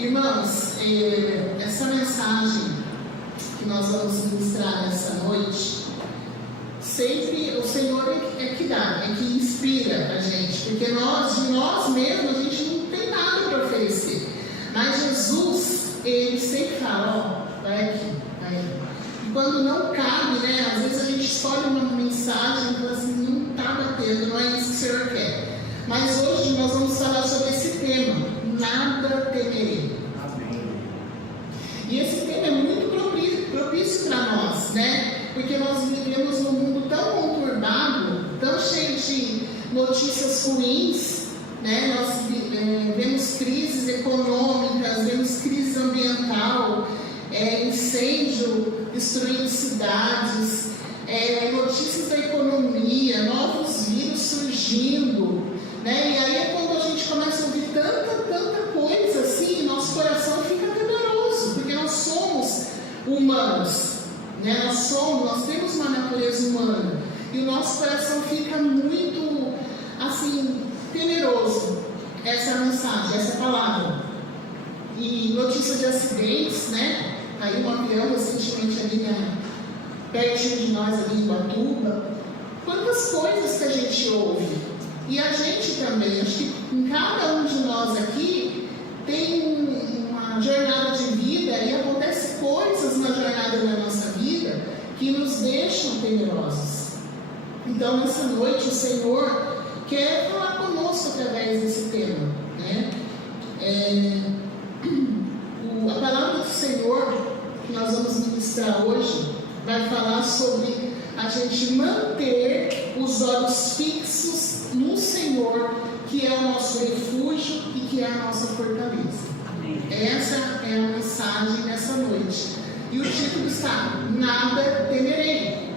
Irmãos, essa mensagem que nós vamos ministrar nessa noite, sempre o Senhor é que dá, é que inspira a gente, porque de nós mesmos a gente não tem nada para oferecer, mas Jesus, Ele sempre fala, ó, vai aqui, vai aqui. E quando não cabe, né, às vezes a gente escolhe uma mensagem e fala assim, não está batendo, não é isso que o Senhor quer. Mas hoje nós vamos falar sobre esse tema, nada temerei. Amém. E esse tema é muito propício para nós, né? Porque nós vivemos num mundo tão conturbado, tão cheio de notícias ruins, né? Nós vemos crises econômicas, vemos crise ambiental, incêndio destruindo cidades, notícias da economia, novos vírus surgindo, né? E aí é quando a gente começa a ouvir tanta coisa assim, nosso coração fica temeroso, porque nós somos humanos, né? Nós temos uma natureza humana e o nosso coração fica muito assim temeroso. Essa mensagem, essa palavra. E notícias de acidentes, né? Caiu um avião recentemente ali pertinho de nós, ali em Ubatuba. Quantas coisas que a gente ouve. E a gente também, acho que em cada um de nós aqui tem uma jornada de vida e acontece coisas na jornada da nossa vida que nos deixam temerosos. Então, nessa noite, o Senhor quer falar conosco através desse tema, né? A palavra do Senhor que nós vamos ministrar hoje vai falar sobre a gente manter os olhos fixos no Senhor, que é o nosso refúgio e que é a nossa fortaleza. Amém. Essa é a mensagem dessa noite. E o título está: Nada temerei.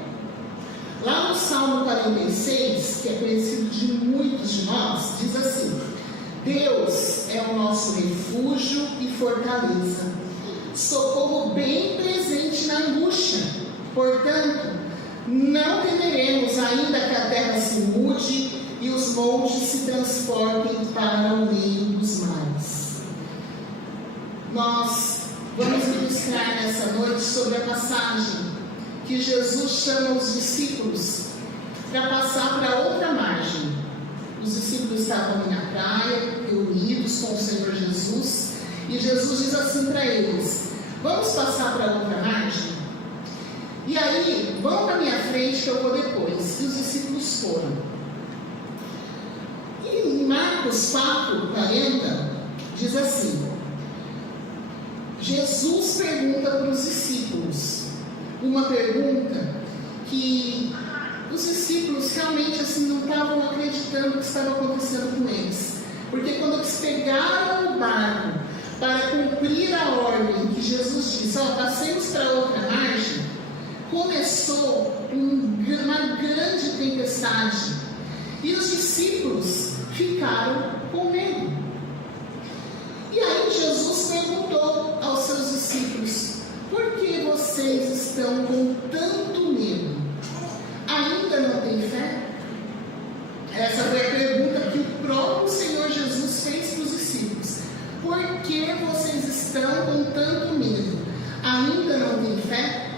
Lá no Salmo 46, que é conhecido de muitos de nós, diz assim: Deus é o nosso refúgio e fortaleza, socorro bem presente na angústia. Portanto, não temeremos, ainda que a terra se mude e os montes se transportem para o meio dos mares. Nós vamos ministrar nessa noite sobre a passagem que Jesus chama os discípulos para passar para outra margem. Os discípulos estavam na praia, reunidos com o Senhor Jesus, e Jesus diz assim para eles: vamos passar para outra margem? E aí, vão para a minha frente que eu vou depois. E os discípulos foram. E em Marcos 4:40, diz assim: Jesus pergunta para os discípulos uma pergunta que os discípulos realmente assim não estavam acreditando o que estava acontecendo com eles, porque quando eles pegaram o barco para cumprir a ordem que Jesus disse, passemos para outra margem, começou uma grande tempestade e os discípulos ficaram com medo. E aí Jesus perguntou aos seus discípulos: por que vocês estão com tanto medo? Ainda não têm fé? Essa foi a pergunta que o próprio Senhor Jesus fez para os discípulos. Por que vocês estão com tanto medo? Ainda não têm fé?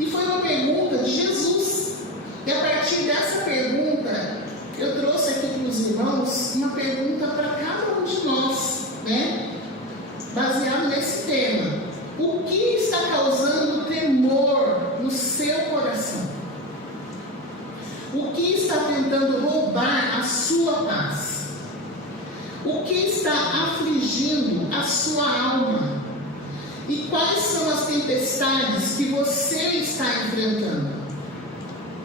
E foi uma pergunta de Jesus. E a partir dessa pergunta, eu trouxe aqui para os irmãos uma pergunta para cada um de nós, né? Baseado nesse tema. O que está causando temor no seu coração? O que está tentando roubar a sua paz? O que está afligindo a sua alma? E quais são as tempestades que você está enfrentando?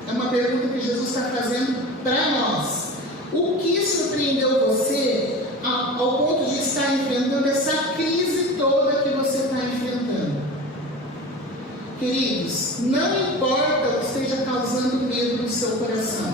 É uma pergunta que Jesus está fazendo para nós. O que surpreendeu você ao ponto de estar enfrentando essa crise toda que você está enfrentando? Queridos, não importa o que esteja causando medo no seu coração.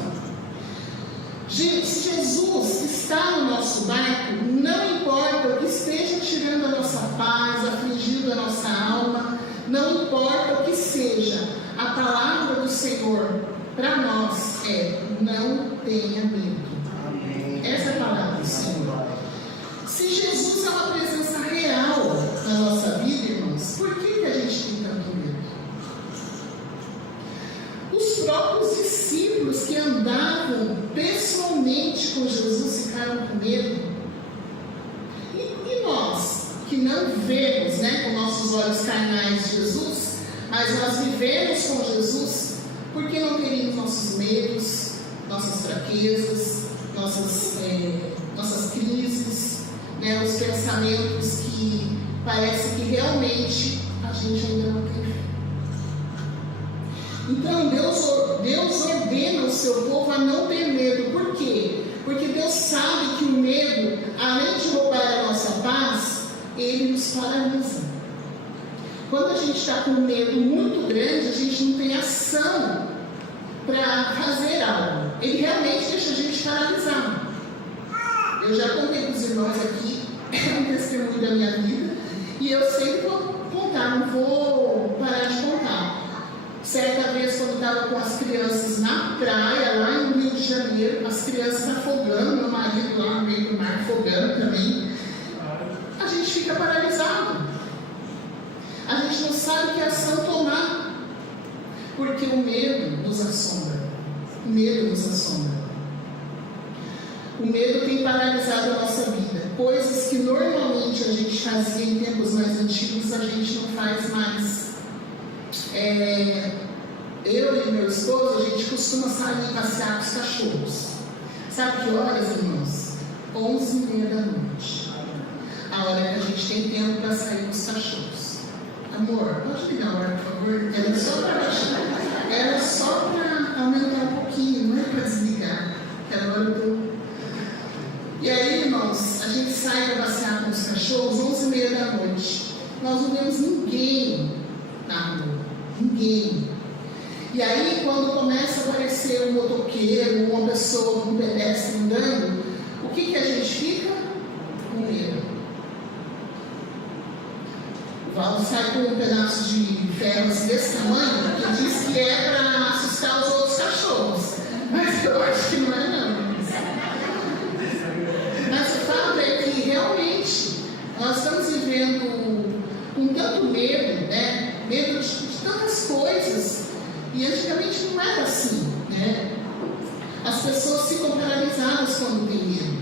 Se Jesus está no nosso barco, não importa o que esteja tirando a nossa paz, afligindo a nossa alma, não importa o que seja, a palavra do Senhor para nós é: não tenha medo. Amém. Essa é a palavra do Senhor. Se Jesus é uma presença andavam pessoalmente com Jesus ficaram com medo? E nós, que não vemos, né, com nossos olhos carnais Jesus, mas nós vivemos com Jesus, por que não teríamos nossos medos, nossas fraquezas, nossas crises, né, os pensamentos que parece que realmente a gente ainda não tem fé? Então Deus ordena o seu povo a não ter medo. Por quê? Porque Deus sabe que o medo, além de roubar a nossa paz, ele nos paralisa. Quando a gente está com um medo muito grande, a gente não tem ação para fazer algo. Ele realmente deixa a gente paralisado. Eu já contei para os irmãos aqui, é um testemunho da minha vida, e eu sempre vou contar, não vou parar de contar. Certa vez, quando estava com as crianças na praia, lá no Rio de Janeiro, as crianças afogando, meu marido lá no meio do mar afogando também, a gente fica paralisado. A gente não sabe que ação tomar, porque o medo nos assombra. O medo nos assombra. O medo tem paralisado a nossa vida. Coisas que normalmente a gente fazia em tempos mais antigos, a gente não faz mais. Eu e meu esposo, a gente costuma sair passear com os cachorros. Sabe que horas, irmãos? 11h30 da noite. A hora que a gente tem tempo para sair com os cachorros. Amor, pode me dar a hora, por favor? Era só para aumentar um pouquinho, não é para desligar. Que agora eu tô... E aí, irmãos, a gente sai para passear com os cachorros 11h30 da noite. Nós não vemos ninguém na rua. Ninguém. E aí, quando começa a aparecer um motoqueiro, uma pessoa, um pedestre andando, o que a gente fica? Com medo. O Valdo sai com um pedaço de ferro desse tamanho, que diz que é para assustar os outros cachorros. Mas eu acho que não é, não. Mas o fato é que realmente nós estamos vivendo com tanto medo, né? Medo de tantas coisas. E antigamente não era assim, né? As pessoas ficam paralisadas quando tem medo.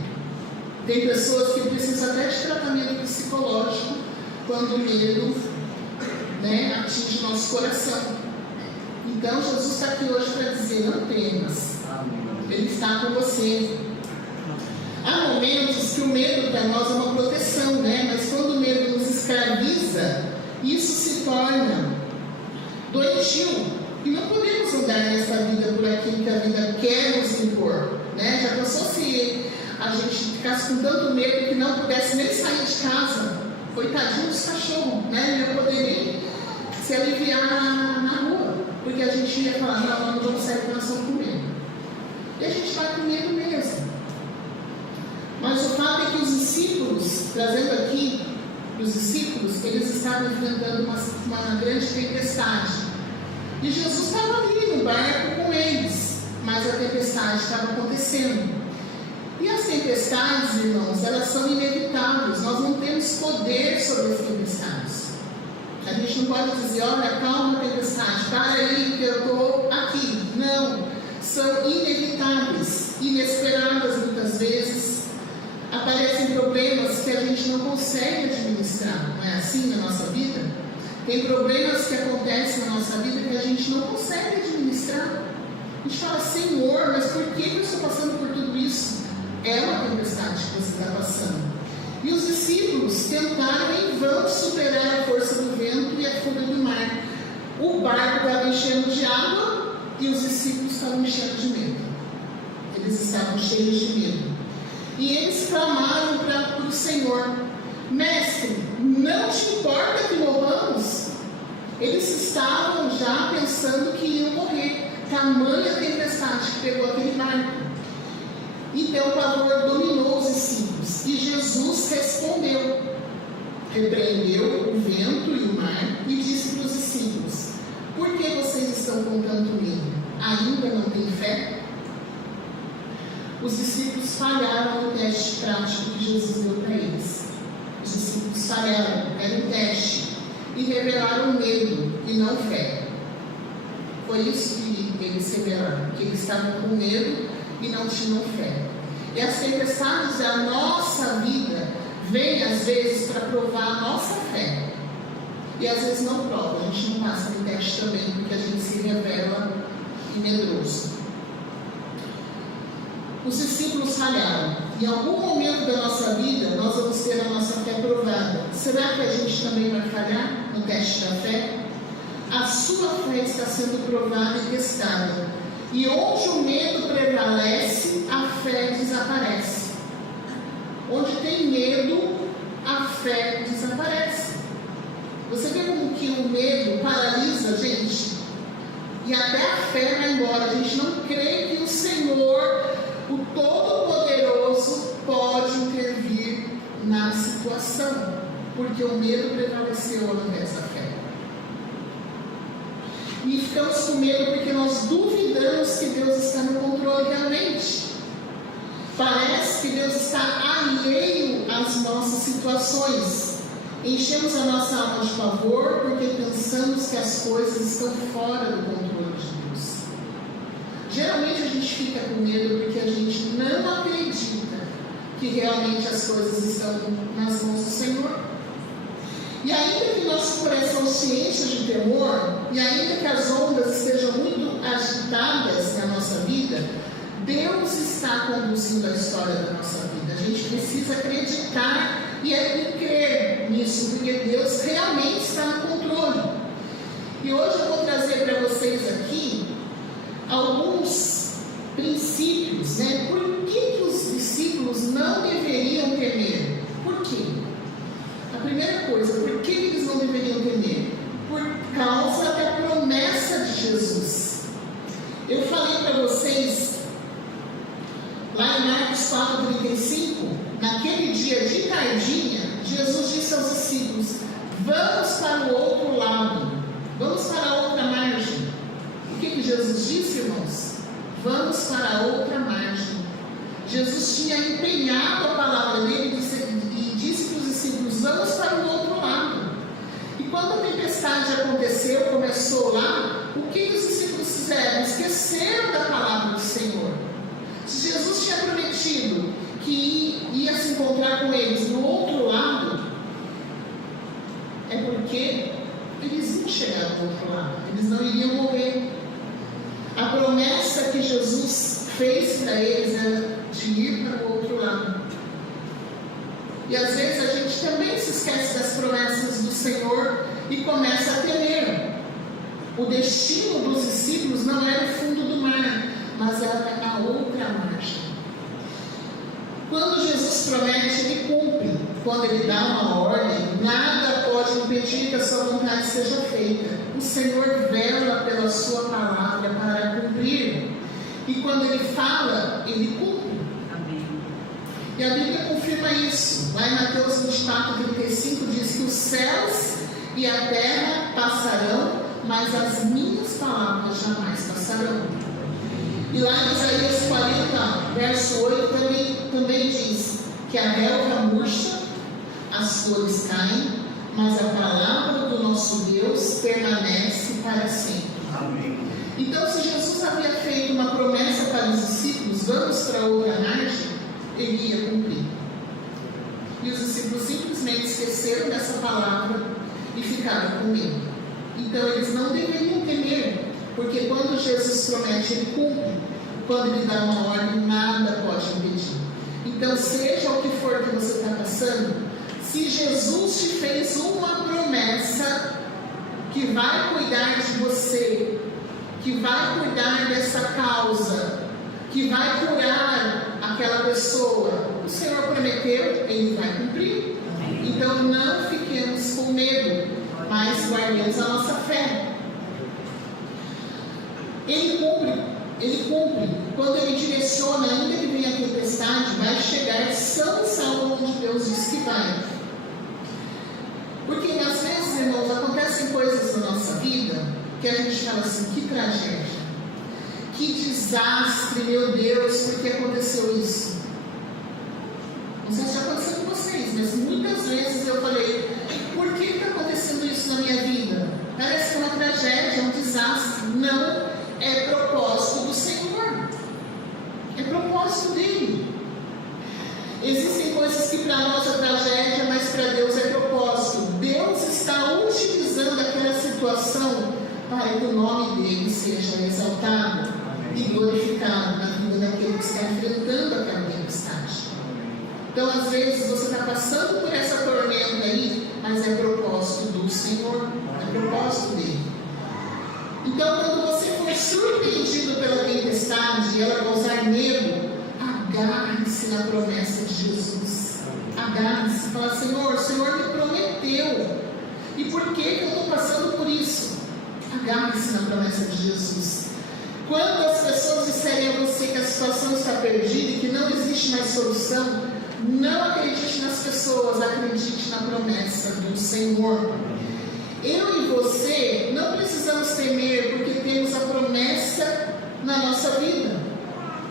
Tem pessoas que precisam até de tratamento psicológico quando o medo, né, atinge o nosso coração. Então Jesus está aqui hoje para dizer: não temas, Ele está com você. Há momentos que o medo para nós é uma proteção, né? Mas quando o medo nos escraviza, isso se torna doentio. E não podemos andar nessa vida por aquilo que a vida quer nos impor, né? Já pensou se a gente ficasse com tanto medo que não pudesse nem sair de casa? Coitadinho dos cachorros, né? Não ia poder nem se aliviar na rua, porque a gente ia falar: não vamos sair com nação com medo. E a gente vai com medo mesmo. Mas o fato é que os discípulos, trazendo aqui os discípulos, eles estavam enfrentando uma grande tempestade. E Jesus estava ali no barco com eles, mas a tempestade estava acontecendo. E as tempestades, irmãos, elas são inevitáveis. Nós não temos poder sobre as tempestades. A gente não pode dizer: olha, calma, tempestade, para aí que eu estou aqui. Não, são inevitáveis, inesperadas muitas vezes. Aparecem problemas que a gente não consegue administrar. Não é assim na nossa vida? Tem problemas que acontecem na nossa vida que a gente não consegue administrar. A gente fala: Senhor, mas por que eu estou passando por tudo isso? É uma tempestade que você está passando. E os discípulos tentaram em vão superar a força do vento e a fúria do mar. O barco estava enchendo de água e os discípulos estavam cheios de medo. Eles estavam cheios de medo. E eles clamaram para o Senhor: Mestre, não te importa que morramos? Eles estavam já pensando que iam morrer. Tamanha tempestade que pegou aquele barco. Então o pavor dominou os discípulos. E Jesus respondeu, repreendeu o vento e o mar e disse para os discípulos: por que vocês estão com tanto medo? Ainda não têm fé? Os discípulos falharam no teste prático que Jesus deu para eles. Os discípulos falharam, era um teste, e revelaram medo e não fé. Foi isso que eles revelaram, que eles estavam com medo e não tinham fé. E as tempestades da nossa vida vêm às vezes para provar a nossa fé. E às vezes não prova, a gente não passa no teste também, porque a gente se revela medroso. Os discípulos falharam. Em algum momento da nossa vida, nós vamos ter a nossa fé provada. Será que a gente também vai falhar no teste da fé? A sua fé está sendo provada e testada. E onde o medo prevalece, a fé desaparece. Onde tem medo, a fé desaparece. Você vê como que o medo paralisa a gente? E até a fé vai embora. A gente não crê que o Senhor, o Todo-Poderoso, pode intervir na situação, porque o medo prevaleceu ao invés da fé. E ficamos com medo porque nós duvidamos que Deus está no controle realmente. Parece que Deus está alheio às nossas situações. Enchemos a nossa alma de pavor porque pensamos que as coisas estão fora do controle de Deus. Geralmente a gente fica com medo porque a gente não acredita que realmente as coisas estão nas mãos do Senhor. E ainda que nosso coração se encha de temor, e ainda que as ondas estejam muito agitadas na nossa vida, Deus está conduzindo a história da nossa vida. A gente precisa acreditar e crer nisso, porque Deus realmente está no controle. E hoje eu vou trazer para vocês aqui alguns princípios, né? Por que os discípulos não deveriam temer? Por quê? A primeira coisa, por que eles não deveriam temer? Por causa da promessa de Jesus. Eu falei para vocês, lá em Marcos 4,35, naquele dia de tardinha, Jesus disse aos discípulos: vamos para o outro lado, vamos para a outra margem. O que Jesus disse, irmãos? Vamos para a outra margem. Jesus tinha empenhado a palavra dele e disse para os discípulos: vamos para o outro lado. E quando a tempestade aconteceu, começou lá, o que os discípulos fizeram? Esqueceram da palavra do Senhor. Se Jesus tinha prometido que ia se encontrar com eles no outro lado, é porque eles iam chegar do outro lado, eles não iriam morrer. A promessa que Jesus fez para eles era de ir para o outro lado. E às vezes a gente também se esquece das promessas do Senhor e começa a temer. O destino dos discípulos não era o fundo do mar, mas era a outra margem. Quando Jesus promete, Ele cumpre. Quando Ele dá uma ordem, nada pode impedir que a sua vontade seja feita. O Senhor vela pela sua palavra para cumprir. E quando Ele fala, Ele cumpre. Amém. E a Bíblia confirma isso. Lá em Mateus 24:35 diz que os céus e a terra passarão, mas as minhas palavras jamais passarão. E lá em Isaías 40, verso 8, também diz que a relva murcha, as flores caem, mas a palavra do nosso Deus permanece para sempre. Amém. Então, se Jesus havia feito uma promessa para os discípulos, vamos para outra margem, Ele ia cumprir. E os discípulos simplesmente esqueceram dessa palavra e ficaram com medo. Então, eles não deveriam temer, porque quando Jesus promete, Ele cumpre. Quando Ele dá uma ordem, nada pode impedir. Então, seja o que for que você está passando, se Jesus te fez uma promessa que vai cuidar de você, que vai cuidar dessa causa, que vai curar aquela pessoa, o Senhor prometeu, Ele vai cumprir. Então, não fiquemos com medo, mas guardemos a nossa fé. Ele cumpre. Quando Ele direciona, ainda que venha a tempestade, vai chegar são e salvo onde Deus diz que vai. Porque às vezes, irmãos, acontecem coisas na nossa vida que a gente fala assim: que tragédia, que desastre, meu Deus, por que aconteceu isso? Não sei se já aconteceu com vocês, mas muitas vezes eu falei: por que está acontecendo isso na minha vida? Parece que é uma tragédia, é um desastre. Não, é propósito propósito dele. Existem coisas que para nós é tragédia, mas para Deus é propósito. Deus está utilizando aquela situação para que o nome dele seja exaltado e glorificado na vida daquele que está enfrentando aquela tempestade. Então, às vezes, você está passando por essa tormenta aí, mas é propósito do Senhor, é propósito dele. Então, quando você for surpreendido pela tempestade e ela causar medo, agarre-se na promessa de Jesus. Agarre-se, fala: Senhor, o Senhor me prometeu. E por que eu estou passando por isso? Agarre-se na promessa de Jesus. Quando as pessoas disserem a você que a situação está perdida e que não existe mais solução, não acredite nas pessoas, acredite na promessa do Senhor. Eu e você não precisamos temer, porque temos a promessa na nossa vida.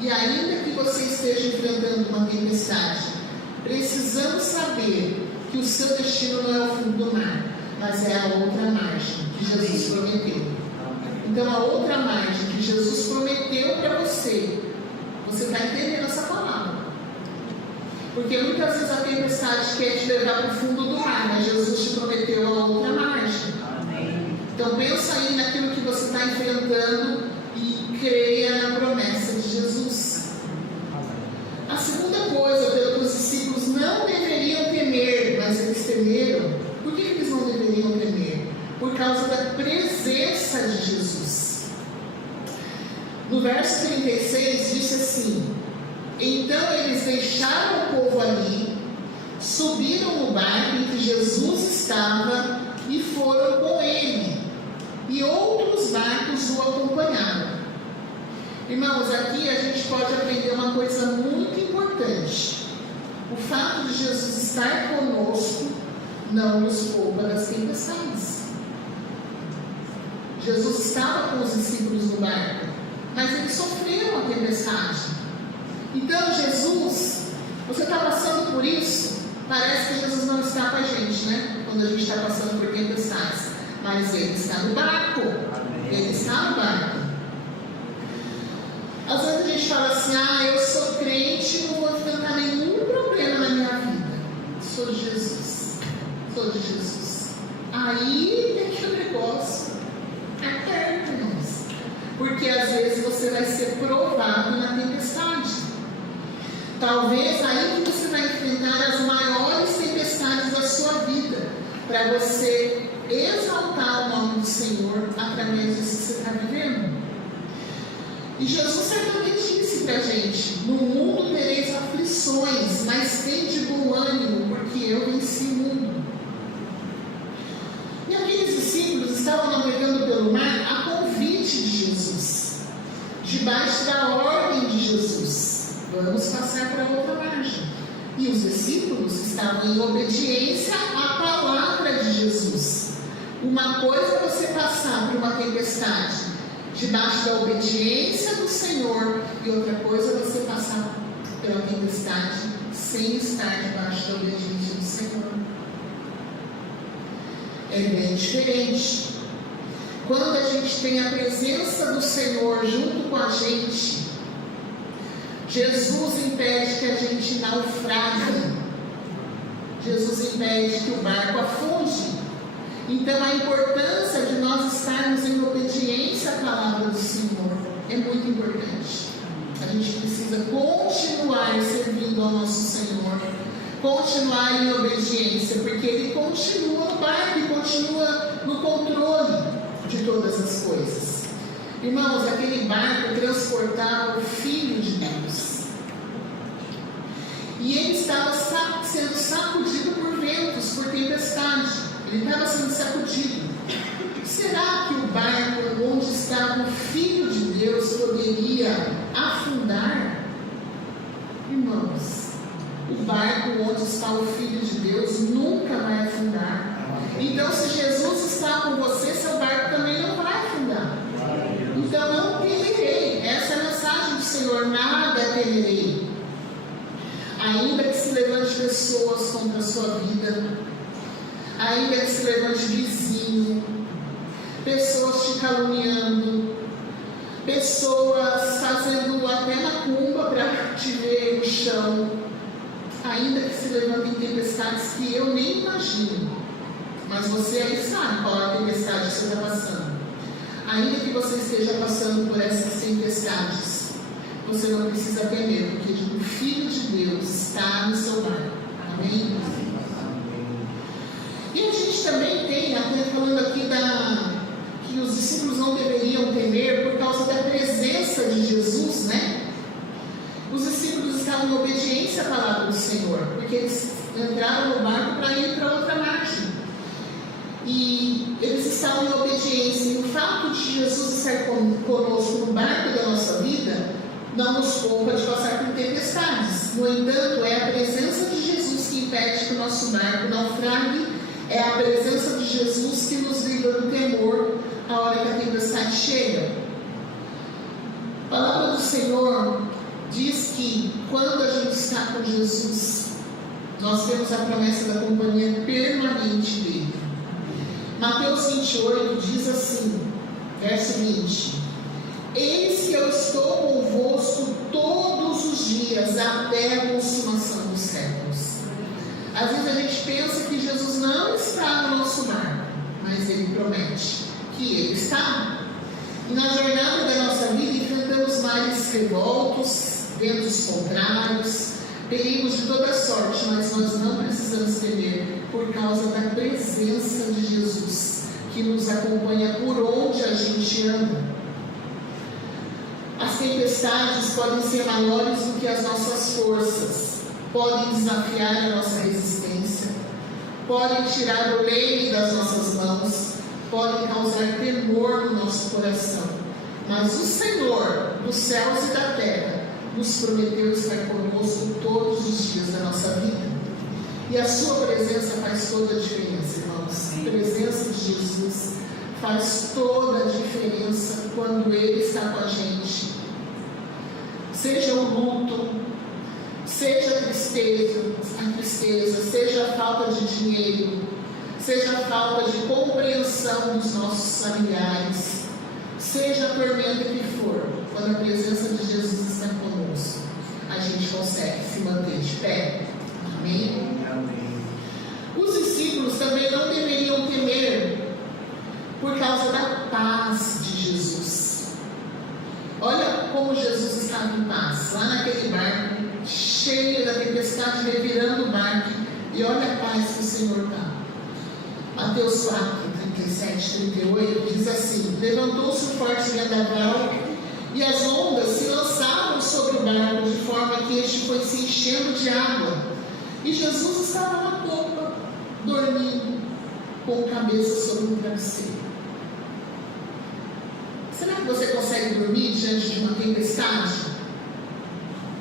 E ainda que você esteja enfrentando uma tempestade, precisamos saber que o seu destino não é o fundo do mar, mas é a outra margem que Jesus prometeu. Então, a outra margem que Jesus prometeu para você, você está entendendo essa palavra? Porque muitas vezes a tempestade quer te levar para o fundo do mar, mas Jesus te prometeu a outra margem. Então, pensa aí naquilo que você está enfrentando e creia na promessa de Jesus. A segunda coisa, pelo que os discípulos não deveriam temer, mas eles temeram. Por que eles não deveriam temer? Por causa da presença de Jesus. No verso 36 diz assim: então eles deixaram o povo ali, subiram no barco em que Jesus estava e foram com ele, e outros barcos o acompanharam. Irmãos, aqui a gente pode aprender uma coisa muito importante. O fato de Jesus estar conosco não nos poupa das tempestades. Jesus estava com os discípulos no barco, mas eles sofreram a tempestade. Então, Jesus, você está passando por isso? Parece que Jesus não está com a gente, né? Quando a gente está passando por tempestades. Mas Ele está no barco. Ele está no barco. Às vezes a gente fala assim: eu sou crente, não vou enfrentar nenhum problema na minha vida. Sou de Jesus. Sou de Jesus. Aí tem aquele negócio. Aperta, irmãos. Porque às vezes você vai ser provado na tempestade. Talvez aí que você vai enfrentar as maiores tempestades da sua vida, para você exaltar o nome do Senhor através disso que você está vivendo. E Jesus certamente disse para a gente: no mundo tereis aflições, mas tende bom ânimo, porque eu venci o mundo. E aqueles discípulos estavam navegando pelo mar a convite de Jesus, debaixo da ordem de Jesus: vamos passar para outra margem. E os discípulos estavam em obediência à palavra de Jesus. Uma coisa é você passar por uma tempestade debaixo da obediência do Senhor, e outra coisa é você passar pela tempestade sem estar debaixo da obediência do Senhor. É bem diferente. Quando a gente tem a presença do Senhor junto com a gente, Jesus impede que a gente naufrague. Jesus impede que o barco afunde. Então, a importância de nós estarmos em obediência à palavra do Senhor é muito importante. A gente precisa continuar servindo ao nosso Senhor, continuar em obediência, porque Ele continua no barco e continua no controle de todas as coisas. Irmãos, aquele barco transportava o Filho de Deus. E ele estava sendo sacudido por ventos, por tempestade. Ele estava sendo sacudido. Será que o barco onde estava o Filho de Deus poderia afundar? Irmãos, o barco onde está o Filho de Deus nunca vai afundar. Então, se Jesus está com você, seu barco também não vai afundar. Então, não temerei. Essa é a mensagem do Senhor: nada temerei. Ainda que se levante pessoas contra a sua vida, ainda que se levante vizinho, pessoas te caluniando, pessoas fazendo até macumba para te ver no chão, ainda que se levantem tempestades que eu nem imagino, mas você aí sabe qual é a tempestade que você está passando. Ainda que você esteja passando por essas tempestades, você não precisa temer, porque o Filho de Deus está no seu lar. Amém? E a gente também tem, até falando aqui que os discípulos não deveriam temer por causa da presença de Jesus, né? Os discípulos estavam em obediência à palavra do Senhor, porque eles entraram no barco para ir para outra margem. E eles estavam em obediência. E o fato de Jesus estar conosco no barco da nossa vida não nos poupa de passar por tempestades. No entanto, é a presença de Jesus que impede que o nosso barco naufrague. É a presença de Jesus que nos livra do temor a hora que a tempestade chega. A palavra do Senhor diz que quando a gente está com Jesus, nós temos a promessa da companhia permanente dele. Mateus 28 diz assim, verso 20: Eis que eu estou convosco todos os dias até a consumação dos séculos. Às vezes a gente pensa que Jesus não está no nosso barco, mas ele promete que ele está. E na jornada da nossa vida enfrentamos mares revoltos, ventos contrários, perigos de toda sorte, mas nós não precisamos temer por causa da presença de Jesus, que nos acompanha por onde a gente anda. As tempestades podem ser maiores do que as nossas forças, podem desafiar a nossa resistência, podem tirar o leme das nossas mãos, podem causar temor no nosso coração. Mas o Senhor dos céus e da terra nos prometeu estar conosco todos os dias da nossa vida. E a sua presença faz toda a diferença, irmãos. A presença de Jesus faz toda a diferença quando Ele está com a gente. Seja o luto, seja a tristeza, seja a falta de dinheiro, seja a falta de compreensão dos nossos familiares, seja a tormenta que for, quando a presença de Jesus está conosco, a gente consegue se manter de pé. Amém? Amém. Os discípulos também não deveriam temer por causa da paz de Jesus. Olha como Jesus estava em paz, lá naquele barco, cheio da tempestade, revirando o barco, e olha a paz que o Senhor dá. Mateus 4, 37, 38 diz assim: Levantou-se um forte vendaval e as ondas se lançavam sobre o barco, de forma que este foi se enchendo de água. E Jesus estava na popa, dormindo, com a cabeça sobre um travesseiro. Será que você consegue dormir diante de uma tempestade?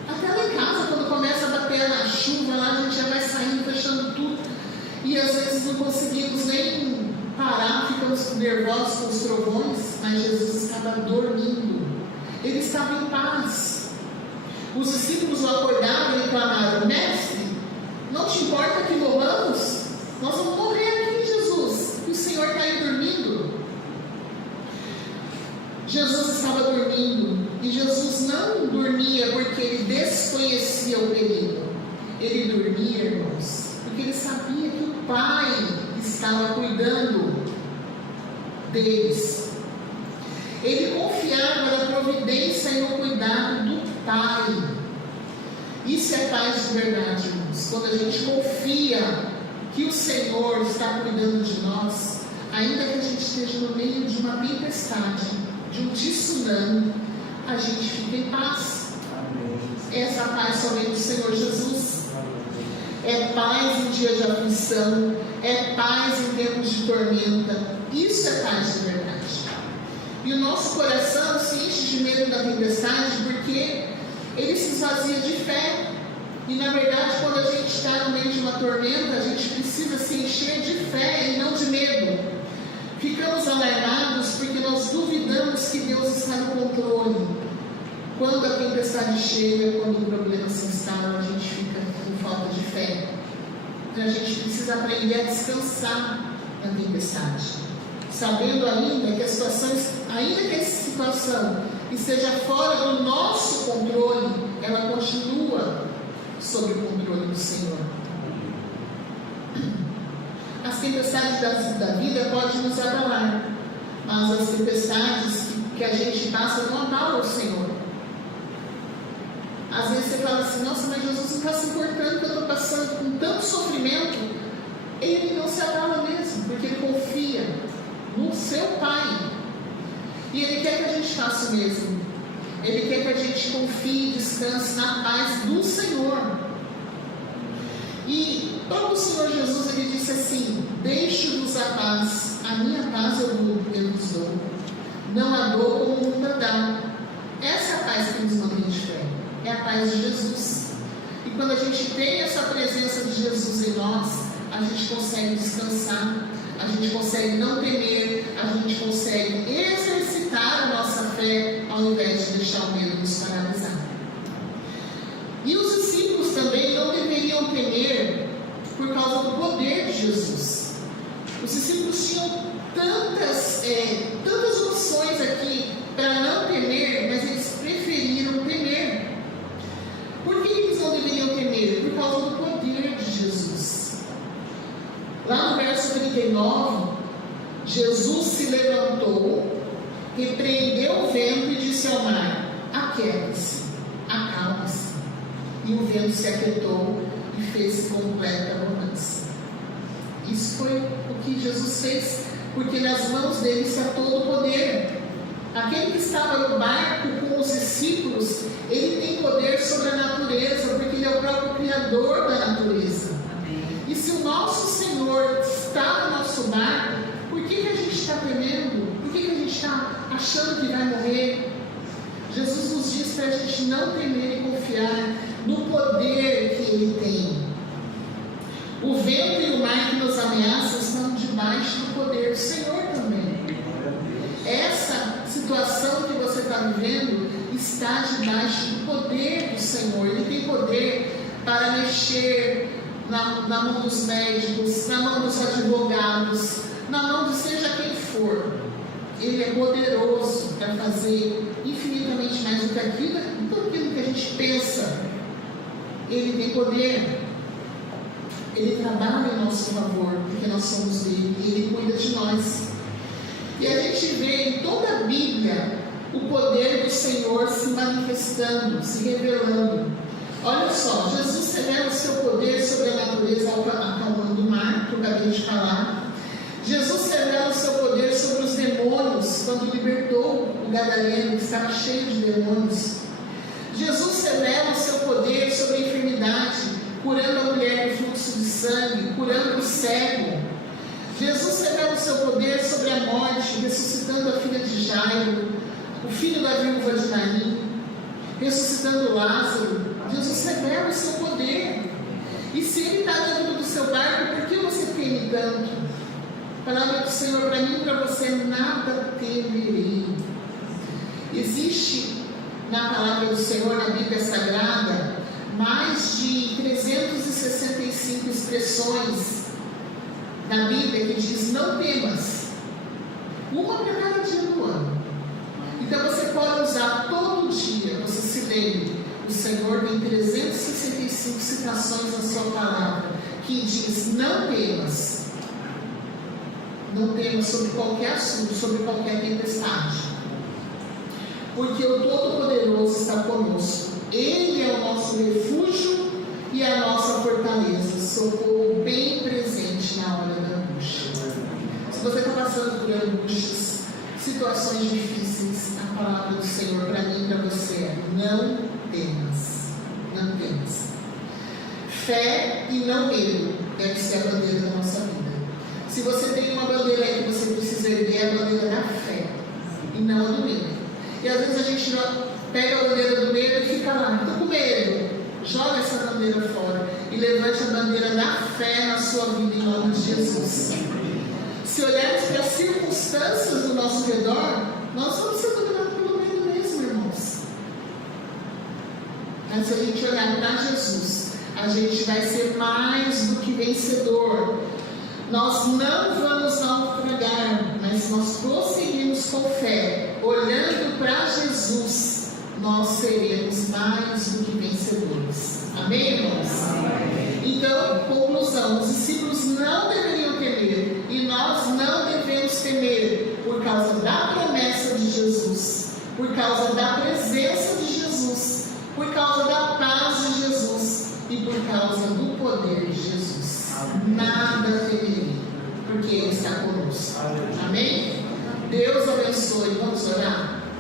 Até lá em casa, quando começa a bater na chuva, lá a gente já vai saindo, fechando tudo. E às vezes não conseguimos nem parar, ficamos nervosos com os trovões, mas Jesus estava dormindo. Ele estava em paz. Os discípulos o acordaram e clamaram: Mestre, não te importa que morramos? Nós vamos morrer aqui, Jesus. E o Senhor está aí dormindo. Jesus estava dormindo. E Jesus não dormia porque ele desconhecia o perigo. Ele dormia, irmãos, porque ele sabia que o Pai estava cuidando deles. Ele confiava na providência e no cuidado do Pai. Isso é paz de verdade, irmãos. Quando a gente confia que o Senhor está cuidando de nós, ainda que a gente esteja no meio de uma tempestade, de um tsunami, a gente fica em paz. Amém. Essa paz somente do Senhor Jesus. É paz em dia de aflição, é paz em tempos de tormenta. Isso é paz de verdade. E o nosso coração se enche de medo da tempestade porque ele se esvazia de fé. E na verdade, quando a gente está no meio de uma tormenta, a gente precisa se encher de fé e não de medo. Ficamos alarmados porque nós duvidamos que Deus está no controle. Quando a tempestade chega, quando o problema se instala, a gente fica com falta de fé. Então a gente precisa aprender a descansar na tempestade, sabendo ainda que a situação esteja fora do nosso controle, ela continua sob o controle do Senhor. As tempestades da vida podem nos abalar, mas as tempestades que a gente passa não abalam o Senhor. Às vezes você fala assim, nossa, mas Jesus não está se importando que eu estou passando com tanto sofrimento. Ele não se abala mesmo, porque ele confia no seu Pai. E ele quer que a gente faça o mesmo. Ele quer que a gente confie e descanse na paz do Senhor. E todo o Senhor Jesus, ele disse assim, deixo-vos a paz, a minha paz eu vos dou. Não a dou como o mundo dá. Essa é a paz que nos mantém de fé. É a paz de Jesus. E quando a gente tem essa presença de Jesus em nós, a gente consegue descansar, a gente consegue não temer, a gente consegue exercitar a nossa fé ao invés de deixar o medo nos paralisar. E os discípulos também não deveriam temer por causa do poder de Jesus. Os discípulos tinham tantas opções aqui para não temer, mas eles preferiram temer. Por que eles não deveriam temer? Por causa do poder de Jesus. Lá no verso 39, Jesus se levantou, repreendeu o vento e disse ao mar, aquiete-se, acalme-se. E o vento se aquietou e fez completa bonança. Isso foi o que Jesus fez, porque nas mãos dele está todo o poder. Aquele que estava no barco com os discípulos, ele tem poder sobre a natureza, porque ele é o próprio Criador da natureza. Amém. E se o nosso Senhor está no nosso barco, por que a gente está temendo? Por que a gente está achando que vai morrer? Jesus nos diz para a gente não temer e confiar no poder que Ele tem. O vento e o mar que nos ameaçam estão debaixo do poder do Senhor também. Essa situação que você está vivendo está debaixo do poder do Senhor. Ele tem poder para mexer na mão dos médicos, na mão dos advogados, na mão de seja quem for. Ele é poderoso para fazer infinitamente mais do que aquilo que a gente pensa. Ele tem poder. Ele trabalha em nosso favor, porque nós somos dele, e ele cuida de nós. E a gente vê em toda a Bíblia o poder do Senhor se manifestando, se revelando. Olha só, Jesus revela o seu poder sobre a natureza acalmando o mar, que eu acabei de falar. Jesus revela o seu poder sobre os demônios, quando libertou o gadareno, que estava cheio de demônios. Jesus revela o seu poder sobre a enfermidade, curando a mulher do fluxo de sangue, curando o cego. Jesus revela o seu poder sobre a morte, ressuscitando a filha de Jairo, o filho da viúva de Naim, ressuscitando Lázaro. Jesus revela o seu poder. E se Ele está dentro do seu barco, por que você teme tanto? A palavra do Senhor para mim e para você, nada temerei. Existe na palavra do Senhor, na Bíblia Sagrada, mais de 365 expressões na Bíblia que diz não temas, uma para cada dia do ano. Então você pode usar todo dia, você se lembre, o Senhor tem 365 citações na sua palavra que diz não temas sobre qualquer assunto, sobre qualquer tempestade, porque o Todo-Poderoso está conosco. Ele é o nosso refúgio e a nossa fortaleza, socorro bem presente na hora da angústia. Se você está passando por angústias, situações difíceis, a palavra do Senhor para mim e para você é não temas, não temas. Fé e não medo deve ser a bandeira da nossa vida. Se você tem uma bandeira aí que você precisa erguer, é a bandeira da fé e não a do medo. E às vezes a gente pega a bandeira do medo e fica lá, estou com medo. Joga essa bandeira fora e levante a bandeira da fé na sua vida em nome de Jesus. Se olharmos para as circunstâncias do nosso redor, nós vamos ser dominados pelo medo mesmo, irmãos. Mas se a gente olhar para Jesus, a gente vai ser mais do que vencedor. Nós não vamos naufragar, mas Mas se nós prosseguirmos com fé, olhando para Jesus, nós seremos mais do que vencedores. Amém, irmãos? Amém. Então, conclusão: os discípulos não deveriam temer, e nós não devemos temer, por causa da promessa de Jesus, por causa da presença de Jesus, por causa da paz de Jesus e por causa do poder de Jesus. Nada temerei, porque Ele está conosco. Amém? Deus abençoe. Vamos orar?